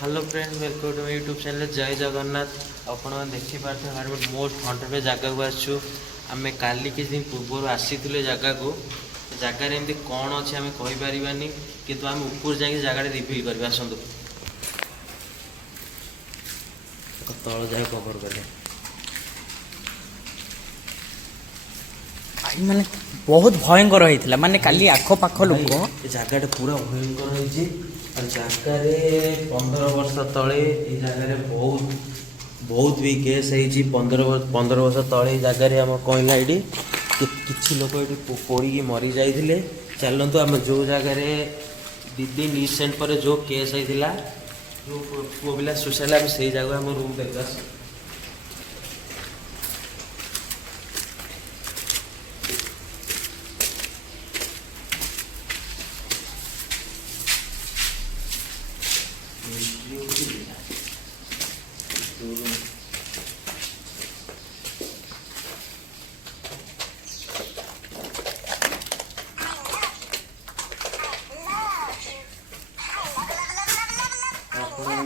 Hello friend, welcome to my YouTube channel जय जगन्नाथ। आपण देखिपे गोटे मोस्ट हंड्रेड जगह को आसु आम काली किछ दिन पूर्व आसी जगह को जगार एमती कौन अच्छे आम कहीपरानी कि आम ऊपर जाकि जगह रिविल कर आसतु तल जाए कवर करें भाई माने बहुत भयंकर होता माने काली आख पाख लोक जगह पूरा भयंकर होती जगार 15 वर्ष तले जगह बहुत बहुत भी केस है 15 वर्ष तले जगह आम कहला ये कि लोग ये पोड़ी मरी जाते। चलतु आम जो जगह दीदी रिसेंट पर जो केस होता जो पुओ पिला सुसाइड आम से जगह आम रूम देखा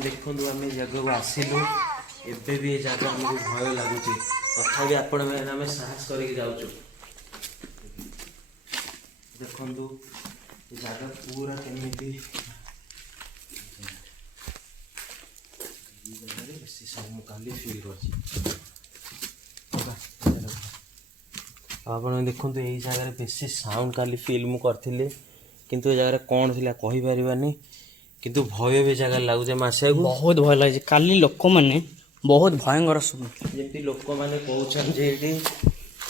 देखो आम जगह को आसलु एबे भी जगह आमको भय लगुच तथा आपण मैंने साहस करके जाऊँ देखु जगह पूरा केमी काली फिल कर देखु यही जगह बेसी साउंड काली फिल्म करथिले किंतु ये जगह कौन थिला कहि परिबानी किंतु भय भी जगह लगुचे मासे बहुत भय लगे काली लोक मैंने बहुत भयंकर जमी लोक मैंने कहते ये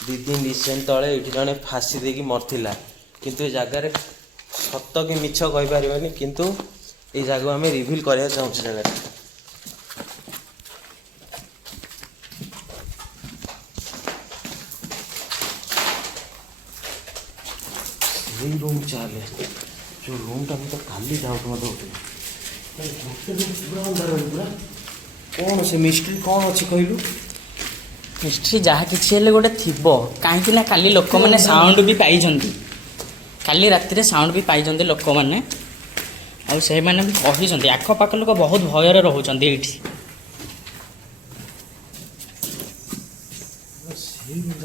दी दिन रिसेंट तले ये जड़े फाँसी देकी मरला किंतु जगार सत कि मिछ कहीपर किंतु ये जगह आम रिविल करने चाहूँ जगह रूम चले जो रूम टा तो खाली डाउट मत पूरा अंधार पूरा कौन से मिस्ट्री कौन अच्छे कहलु मिस्ट्री जहाँ कि गोटे थी कहीं काली लोक मैंने साउंड भी पाई काली राति रे साउंड भी पाई लोक मैंने से मैंने भी कही आखपाख लोक बहुत भयर रोचते ये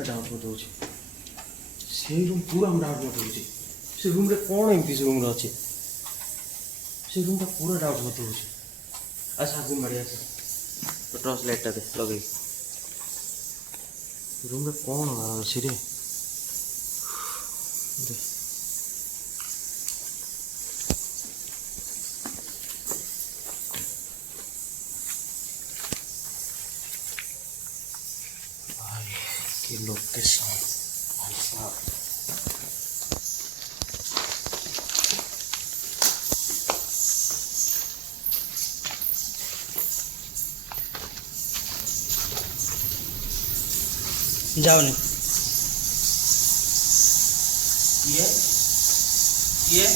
डाउट मत से रूम पूरा डाउट मत से रूम रे कौन एमती से रूम अच्छे से रूम पूरा डाउट मत अच्छा आगे मारे तो टॉर्च लाइटा दे लगे रूम रे कौन अच्छे रे कि लोकेशन जाओ नहीं ये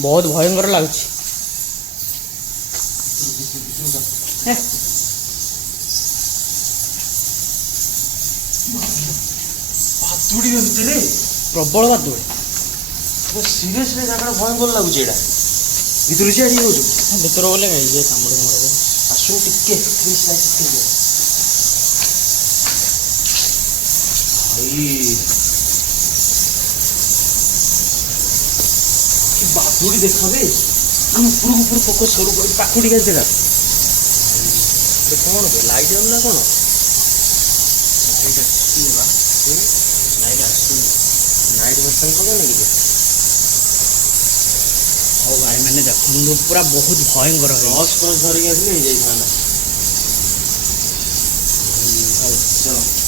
बहुत भयंकर लगुच पातुड़ी भितर प्रबल बादुड़ी सीरियसली जगह भयंकर लगुच एटा भितर छाड़ी हो भितर बोले ये कामुड़ मुड़ आसु टिके बादुड़ी देख दे ऊपर फोकस करू पाखुड़ी का कौन हो लाइट जाऊँ ना कौन लाइट लाइट नाइट वर्षन कौन नहीं हाँ भाई मैंने देखो पूरा बहुत भयंकर धरिक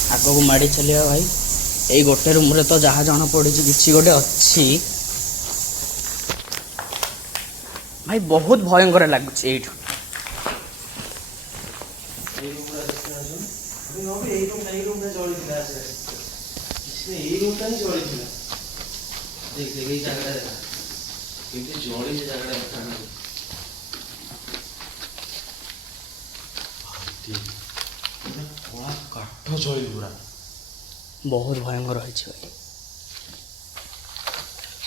आग को माड़ी चलिए भाई यही गोटे रूम रे तो जहाँ जना पड़ी किसी गोटे अच्छी भाई बहुत भयंकर लगुच ये काठ जली पूरा बहुत भयंकर है भाई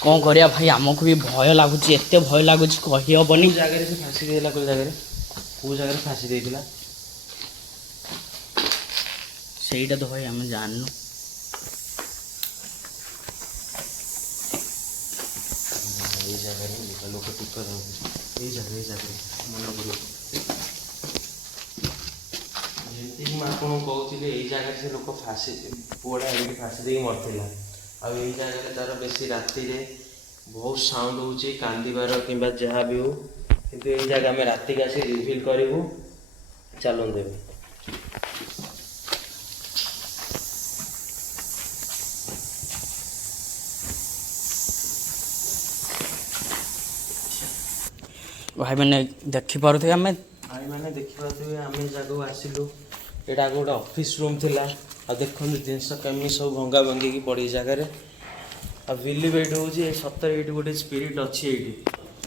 କ'ଣ କରିବା ଭାଇ, ଆମକୁ ବି ଭୟ ଲାଗୁଛି, ଏତେ ଭୟ ଲାଗୁଛି କହିହେବନି। କୋଉ ଜାଗାରେ ସେ ଫାଶୀ ଦେଇଥିଲା? କୋଉ ଜାଗାରେ ଫାଶୀ ଦେଇଥିଲା? ସେଇଟା ତ ଭାଇ ଆମେ ଜାଣିନୁ। ଏଇ ଜାଗାରେ ଲୋକ ଟିକ ଏଇ ଜାଗାରେ ମନେ ପଡ଼ିବ। ଯେମିତି ମୁଁ ଆପଣଙ୍କୁ କହୁଥିଲି, ଏଇ ଜାଗାରେ ସେ ଲୋକ ଫାଶୀ, ପୁଅଟା ଏଇଠି ଫାଶୀ ଦେଇକି ମରିଥିଲା। ଆଉ ଏଇ ଜାଗାରେ ତାର ବେଶୀ ରାତିରେ ବହୁତ ସାଉଣ୍ଡ ହେଉଛି, କାନ୍ଦିବାର କିମ୍ବା ଯାହା ବି ହଉ। କିନ୍ତୁ ଏଇ ଜାଗା ଆମେ ରାତିକି ଆସି ରିଭିଲ୍ କରିବୁ। ଚାଲନ୍ତୁ ଏବେ। ଭାଇମାନେ ଦେଖିପାରୁଥିବେ, ଭାଇମାନେ ଦେଖିପାରୁଥିବେ ଆମେ ଜାଗାକୁ ଆସିଲୁ। ଏଇଟା ଆଗ ଗୋଟେ ଅଫିସ୍ ରୁମ୍ ଥିଲା। ଆଉ ଦେଖନ୍ତୁ ଜିନିଷ କେମିତି ସବୁ ଭଙ୍ଗା ଭଙ୍ଗିକି ପଡ଼ି ଏଇ ଜାଗାରେ। ଆଉ ବିଲିଭ୍ ଏଇଠି ହେଉଛି ସତରେ ଏଇଠି ଗୋଟେ ସ୍ପିରିଟ୍ ଅଛି ଏଇଠି,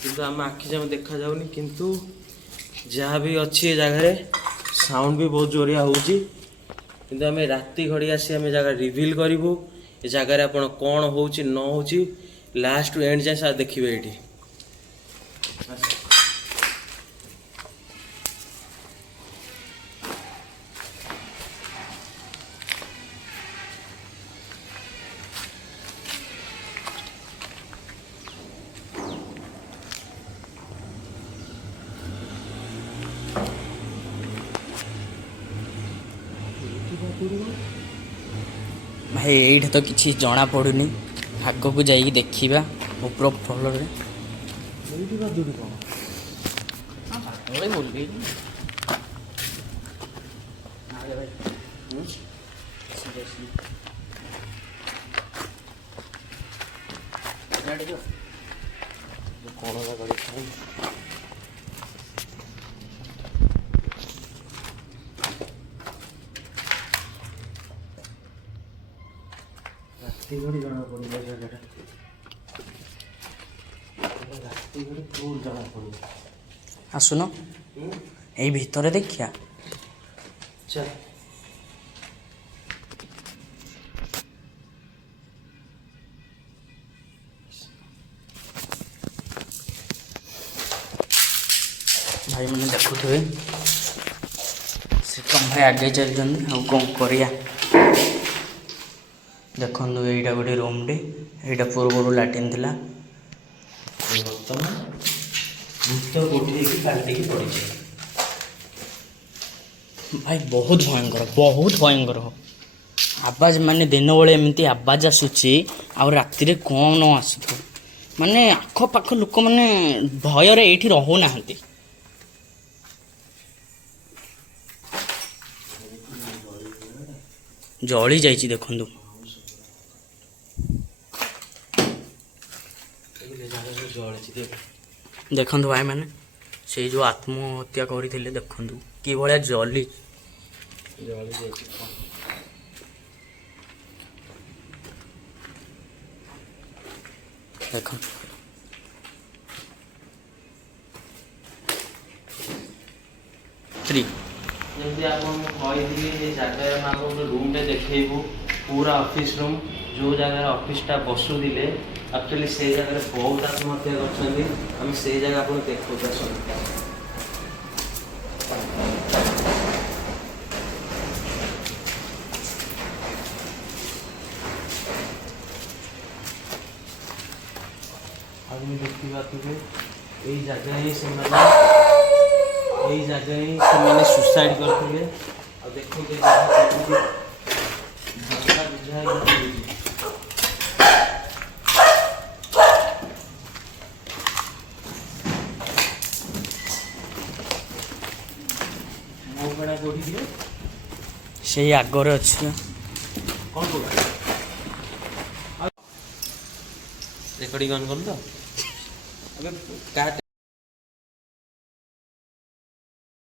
କିନ୍ତୁ ଆମ ଆଖି ଯାକ ଦେଖାଯାଉନି। କିନ୍ତୁ ଯାହା ବି ଅଛି ଏ ଜାଗାରେ ସାଉଣ୍ଡ ବି ବହୁତ ଜୋରିଆ ହେଉଛି। କିନ୍ତୁ ଆମେ ରାତି ଘଡ଼ି ଆସି ଆମେ ଜାଗା ରିଭିଲ୍ କରିବୁ। ଏ ଜାଗାରେ ଆପଣ କ'ଣ ହେଉଛି ନ ହେଉଛି ଲାଷ୍ଟ ଏଣ୍ଡ ଯାଏଁ ସାର୍ ଦେଖିବେ ଏଇଠି। ଭାଇ ଏଇଠି ତ କିଛି ଜଣା ପଡ଼ୁନି, ଆଗକୁ ଯାଇକି ଦେଖିବା ଉପର ଫ୍ଲୋରରେ। ଏଇଠି ବାଜୁଡ଼ି କ'ଣ? କ'ଣ ଗାଡ଼ି ଖାଇ ରାତି ଘଡ଼ି ଜଣା ପଡ଼ିବ ଜାଗାଟା। ରାତି ଘଡ଼ି ଫୁଲ୍ ଜଣା ପଡ଼ିବ। ଆସୁନ ଏଇ ଭିତରେ ଦେଖିଆ। ଚାଲ। ଭାଇମାନେ ଦେଖୁଥିବେ ଶ୍ରୀକାନ୍ତ ଭାଇ ଆଗେଇ ଚାଲିଛନ୍ତି। ଆଉ କ'ଣ କରିବା, ଦେଖନ୍ତୁ ଏଇଟା ଗୋଟେ ରୁମ୍ଟେ, ଏଇଟା ପୂର୍ବରୁ ଲାଟ୍ରିନ୍ ଥିଲା। ବର୍ତ୍ତମାନ ଭୂତ କୋଠି ଦେଇକି ପାଲଟିକି ପଡ଼ିଛି। ଭାଇ ବହୁତ ଭୟଙ୍କର, ବହୁତ ଭୟଙ୍କର ଆବାଜ। ମାନେ ଦିନବେଳେ ଏମିତି ଆବାଜ ଆସୁଛି, ଆଉ ରାତିରେ କ'ଣ ଆସୁଥିବ। ମାନେ ଆଖପାଖ ଲୋକମାନେ ଭୟରେ ଏଇଠି ରହୁନାହାନ୍ତି। ଜଳି ଯାଇଛି ଦେଖନ୍ତୁ। ଦେଖନ୍ତୁ ଭାଇମାନେ, ସେଇ ଯେଉଁ ଆତ୍ମହତ୍ୟା କରିଥିଲେ ଦେଖନ୍ତୁ କିଭଳିଆ ଜଳି ଯାଇଛି। ଦେଖନ୍ତୁ। ଯେମିତି ଆପଣଙ୍କୁ କହିଥିଲି, ଏ ଜାଗାରେ ଆମେ ଆପଣଙ୍କୁ ଗୋଟେ ରୁମ୍ଟେ ଦେଖେଇବୁ, ପୁରା ଅଫିସ୍ ରୁମ୍। ଯେଉଁ ଜାଗାରେ ଅଫିସ୍ଟା ବସୁଥିଲେ, ଆକ୍ଚୁଆଲି ସେଇ ଜାଗାରେ ବହୁତ ଆତ୍ମହତ୍ୟା କରିଛନ୍ତି। ଆମେ ସେଇ ଜାଗା ଆପଣ ଦେଖାଉଛୁ, ଆସନ୍ତୁ। আপনি দেখতে পাচ্ছেন এই জায়গায় ସେମାନେ ସୁସାଇଡ୍ କରିଥିଲେ। ଆଉ ଦେଖନ୍ତୁ ଏ ଜାଗା କେମିତି ଭଙ୍ଗା ବୁଝା ହେଇକି ମୋ ଭଡ଼ା କୋଉଠି ଯିବେ? ସେଇ ଆଗରେ ଅଛି। କ'ଣ କହୁଛ? ରେକର୍ଡ଼ିଂ ଅନ୍ କଲୁ ତ? ଏବେ କାହା